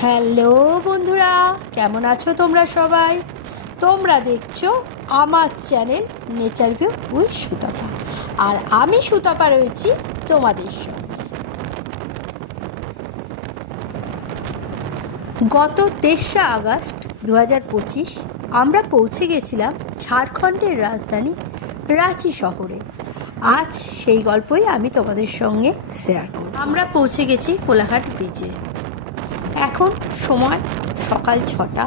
Hello বন্ধুরা, কেমন আছো তোমরা সবাই? তোমরা দেখছ আমার channel nature view with Sutapa. আর আমি সুতাপা রয়েছি তোমাদের সঙ্গে। গত তেসরা আগস্ট দু হাজার পঁচিশ আমরা পৌঁছে গেছিলাম ঝাড়খণ্ডের রাজধানী রাঁচি শহরে। আজ সেই গল্পই আমি তোমাদের সঙ্গে শেয়ার করব। আমরা পৌঁছে গেছি কোলাঘাট ব্রিজে এখন সময় সকাল ছটা।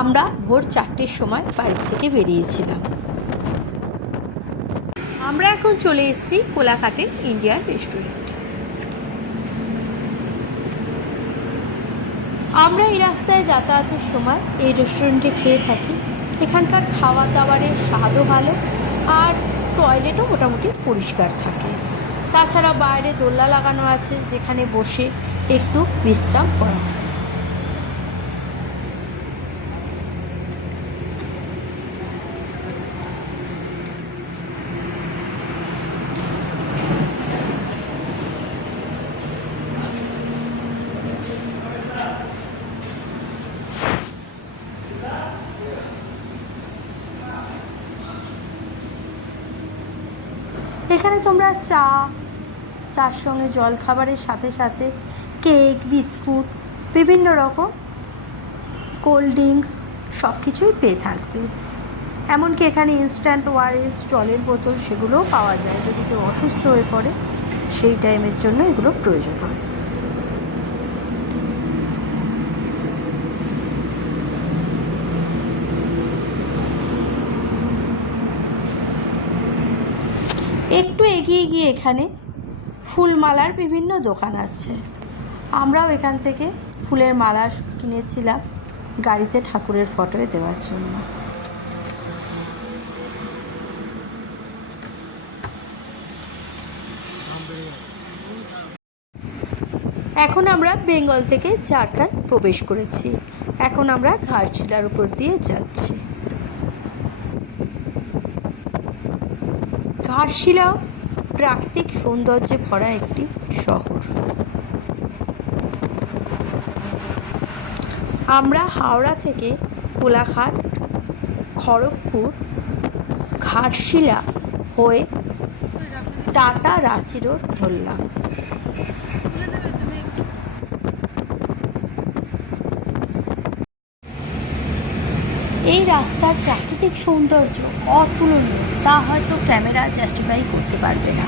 আমরা ভোর চারটের সময় বাড়ি থেকে বেরিয়েছিলাম। আমরা এখন চলে এসেছি কোলাঘাটের ইন্ডিয়ান রেস্টুরেন্ট। আমরা এই রাস্তায় যাতায়াতের সময় এই রেস্টুরেন্টে খেয়ে থাকি। এখানকার খাওয়া দাওয়ারের স্বাদও ভালো আর টয়লেটও মোটামুটি পরিষ্কার থাকে। তাছাড়া বাইরে দোল্লা লাগানো আছে যেখানে বসে একটু বিশ্রাম করা যায়। এখানে তোমরা চা তার সঙ্গে জল খাবারের সাথে সাথে কেক, বিস্কুট, বিভিন্ন রকম কোল্ড ড্রিঙ্কস সব কিছুই পেয়ে থাকবে। এমনকি এখানে ইনস্ট্যান্ট ওয়ারেস, জলের বোতল সেগুলোও পাওয়া যায়। যদি কেউ অসুস্থ হয়ে পড়ে, সেই টাইমের জন্য এগুলো প্রয়োজন হয়। একটু এগিয়ে গিয়ে এখানে ফুলমালার বিভিন্ন দোকান আছে। আমরাও এখান থেকে ফুলের মালা কিনেছিলাম গাড়িতে ঠাকুরের ফটোয় দেওয়ার জন্য। এখন আমরা বেঙ্গল থেকে ঝাড়খণ্ড প্রবেশ করেছি। এখন আমরা ঘাটশিলার উপর দিয়ে যাচ্ছি। ঘাটশিলাও প্রাকৃতিক সৌন্দর্যে ভরা একটি শহর। আমরা হাওড়া থেকে কোলাঘাট, খড়গপুর, ঘাটশিলা হয়ে টাটা রাঁচি রোড ধরলাম। এই রাস্তার প্রাকৃতিক সৌন্দর্য অতুলনীয়, তা হয়তো ক্যামেরা জাস্টিফাই করতে পারবে না।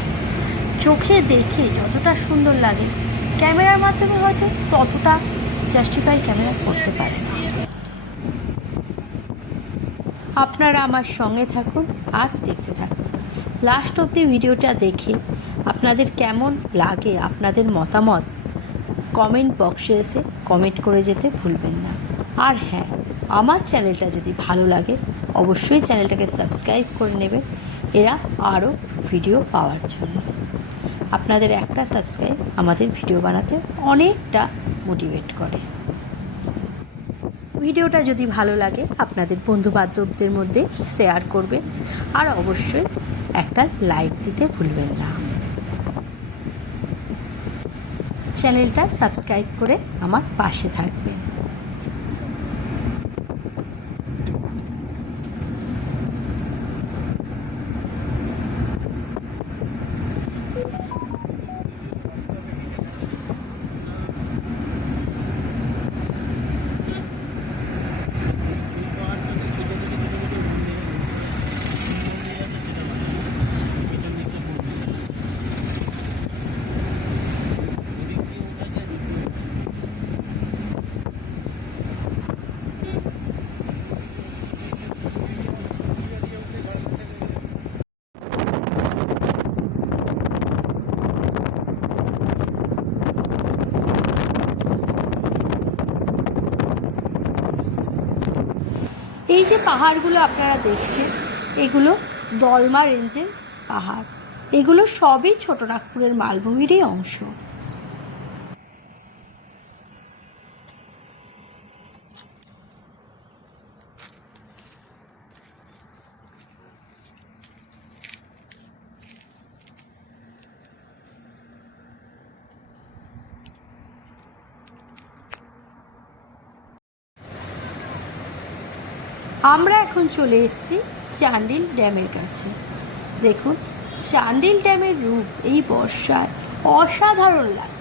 চোখে দেখে যতটা সুন্দর লাগে, ক্যামেরার মাধ্যমে হয়তো ততটা জাস্টিফাই ক্যামেরা করতে পারে না? আপনারা আমার সঙ্গে থাকুন আর দেখতে থাকুন। লাস্ট অবধি ভিডিওটা দেখে আপনাদের কেমন লাগে, আপনাদের মতামত কমেন্ট বক্সে এসে কমেন্ট করে যেতে ভুলবেন না। আর হ্যাঁ আমার চ্যানেলটা যদি ভালো লাগে, অবশ্যই চ্যানেলটাকে সাবস্ক্রাইব করে নেবেন। এরা আরও ভিডিও পাওয়ার জন্য। আপনাদের একটা সাবস্ক্রাইব আমাদের ভিডিও বানাতে অনেকটা মোটিভেট করে। ভিডিওটা যদি ভালো লাগে, আপনাদের বন্ধু বান্ধবদের মধ্যে শেয়ার করবেন আর অবশ্যই একটা লাইক দিতে ভুলবেন না। চ্যানেলটা সাবস্ক্রাইব করে আমার পাশে থাকবেন। এই যে পাহাড়গুলো আপনারা দেখছেন এগুলো দলমা রেঞ্জের পাহাড়। এগুলো সবই ছোটনাগপুরের মালভূমিরই অংশ। আমরা এখন চলে এসেছি চান্ডিল ড্যামের কাছে। দেখুন, চান্ডিল ড্যামের রূপ এই বর্ষায় অসাধারণ লাগছে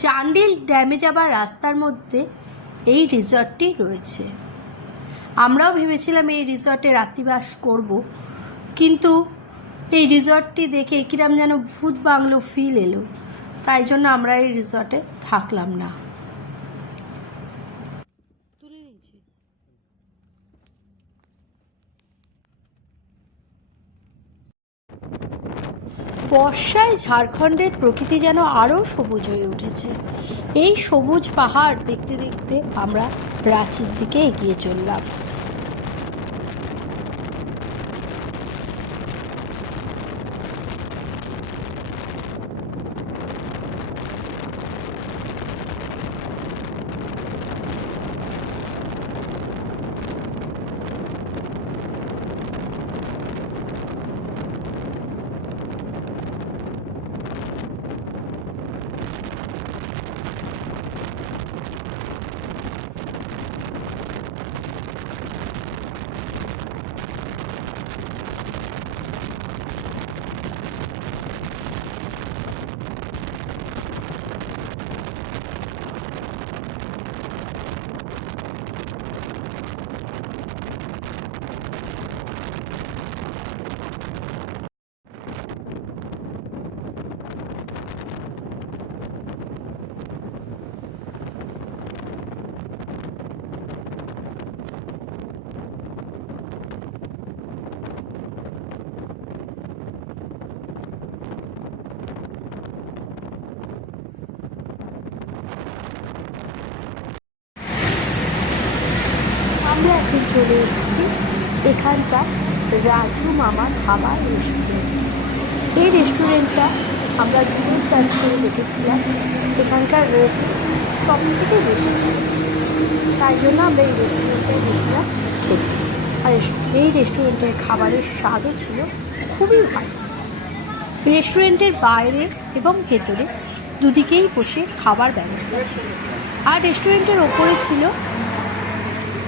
চান্ডিল ড্যামে যাবার রাস্তার মধ্যে এই রিসর্টটি রয়েছে। আমরাও ভেবেছিলাম এই রিসর্টে রাত্রিবাস করব, কিন্তু এই রিসর্টটি দেখে কিরম যেন ভূত বাংলো ফিল এলো। তাই জন্য আমরা এই রিসর্টে থাকলাম না। বর্ষায় ঝাড়খণ্ডের প্রকৃতি যেন আরও সবুজ হয়ে উঠেছে। এই সবুজ পাহাড় দেখতে দেখতে আমরা রাঁচির দিকে এগিয়ে চললাম আমরা এখন চলে এসেছি এখানকার রাজু মামা ধাবা রেস্টুরেন্ট এই রেস্টুরেন্টটা আমরা গুগল সার্চ করে দেখেছিলাম। এখানকার রেট সব থেকে বেশি ছিল। তাই জন্য আমরা এই রেস্টুরেন্টে গেছিলাম খেতে। আর এই রেস্টুরেন্টের খাবারের স্বাদও ছিল খুবই ভালো। রেস্টুরেন্টের বাইরে এবং ভেতরে দুদিকেই বসে খাবার ব্যবস্থা ছিল। আর রেস্টুরেন্টের ওপরে ছিল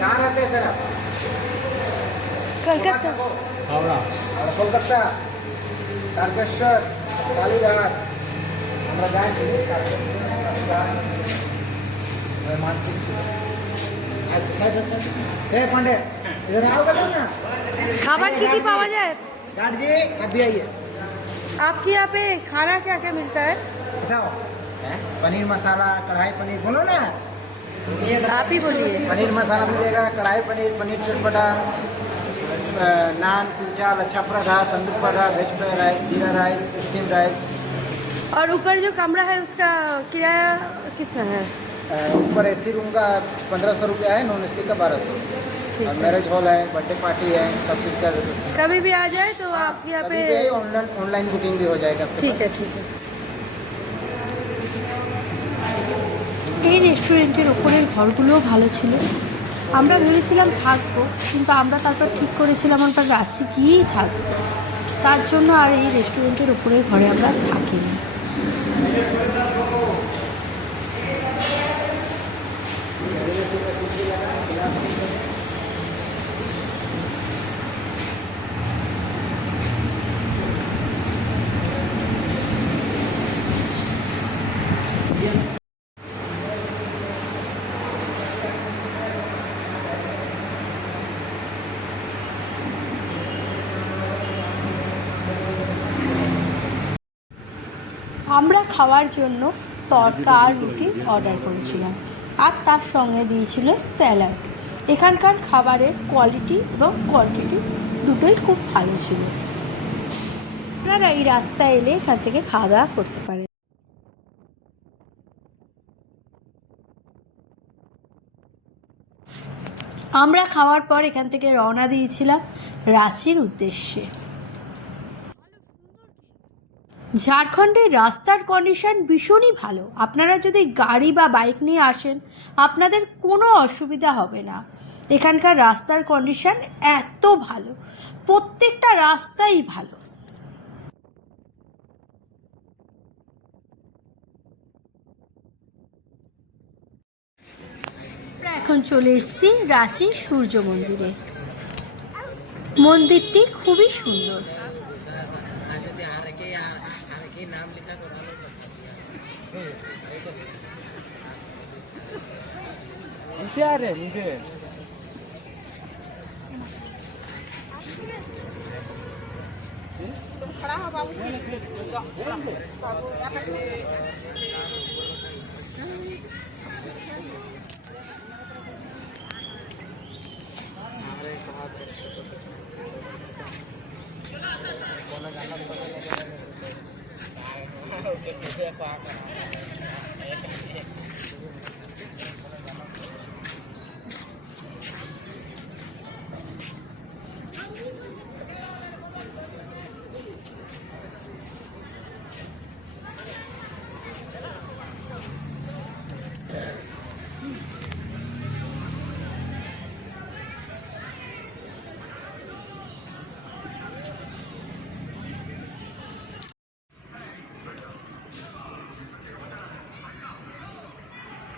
कहाँ रहते हैं सर आप? कलकत्ता। हावड़ा। कोलकाता तारकेश्वर कालीघाट। हमारा मानसिक अच्छा, पांडे इधर आओ ना। पावा जाए जी अभी आइए। आपके यहाँ पे खाना क्या क्या मिलता है? बताओ। पनीर मसाला कढ़ाई पनीर बोलो ना। आप ही बोलिए। पनीर मसाला मिलेगा कढ़ाई पनीर पनीर चटपटा naan kulcha lachha paratha tandoor paratha veg fried rice jeera rice steam rice. और ऊपर जो कमरा है उसका किराया कितना है? ऊपर ए सी रूम का पंद्रह सौ रुपया है नॉन ए सी का बारह सौ। मैरिज हॉल है बर्थडे पार्टी है सब चीज़ का कभी भी आ जाए तो आप हाँ, यहाँ पे ऑनलाइन ऑनलाइन बुकिंग भी हो जाएगा ठीक है ठीक है। এই রেস্টুরেন্টের ওপরের ঘরগুলোও ভালো ছিল। আমরা ভেবেছিলাম থাকব, কিন্তু আমরা তারপর ঠিক করেছিলাম আমরা রাঁচি গিয়েই থাকব। তার জন্য আর এই রেস্টুরেন্টের ওপরের ঘরে আমরা থাকিনি। আমরা খাওয়ার জন্য তরকা আর রুটি অর্ডার করেছিলাম। আর তার সঙ্গে দিয়েছিল স্যালাড এখানকার খাবারের কোয়ালিটি এবং কোয়ান্টিটি দুটোই খুব ভালো ছিল। আপনারা এই রাস্তায় এলে এখান থেকে খাওয়া দাওয়া করতে পারেন। আমরা খাওয়ার পর এখান থেকে রওনা দিয়েছিলাম রাঁচির উদ্দেশ্যে। ঝাড়খণ্ডের রাস্তার কন্ডিশন ভীষণই ভালো। আপনারা যদি গাড়ি বা বাইক নিয়ে আসেন, আপনাদের কোনো অসুবিধা হবে না। এখানকার রাস্তার কন্ডিশন এত ভালো। প্রত্যেকটা রাস্তাই ভালো। এখন চলে এসেছি রাঁচি সূর্য মন্দিরে। মন্দিরটি খুবই সুন্দর। কি নাম লেখা করালো নিচে আরে নিচে खड़ा हो เพื่อความ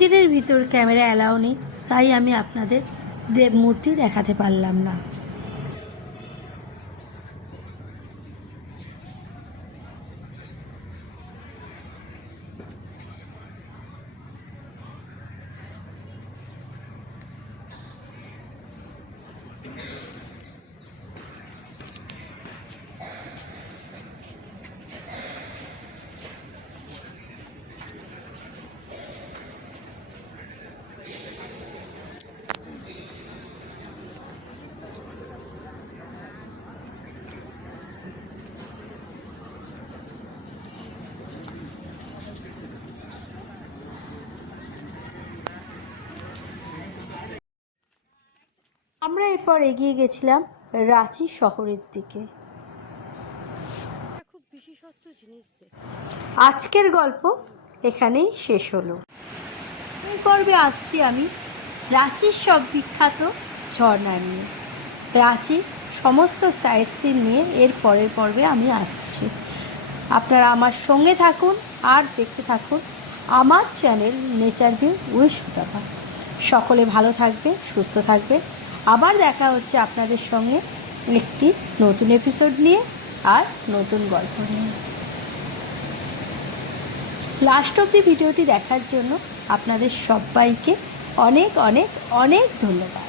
মন্দিরের ভিতর ক্যামেরা অ্যালাউ নেই তাই আমি আপনাদের দেব মূর্তি দেখাতে পারলাম না। আমরা এরপর এগিয়ে গেছিলাম রাঁচি শহরের দিকে। আজকের গল্প এখানেই শেষ হলো। এই পর্বে আসছি আমি রাঁচির সব বিখ্যাত ঝর্ণা নিয়ে। রাঁচির সমস্ত সাইট সিন নিয়ে এর পরের পর্বে আমি আসছি। আপনারা আমার সঙ্গে থাকুন আর দেখতে থাকুন আমার চ্যানেল নেচার ভিউ সুতপা সকলে ভালো থাকবে সুস্থ থাকবে। আবার দেখা হচ্ছে আপনাদের সঙ্গে একটি নতুন এপিসোড নিয়ে আর নতুন গল্প নিয়ে। লাস্ট অব দি ভিডিওটি দেখার জন্য আপনাদের সবাইকে অনেক অনেক অনেক ধন্যবাদ।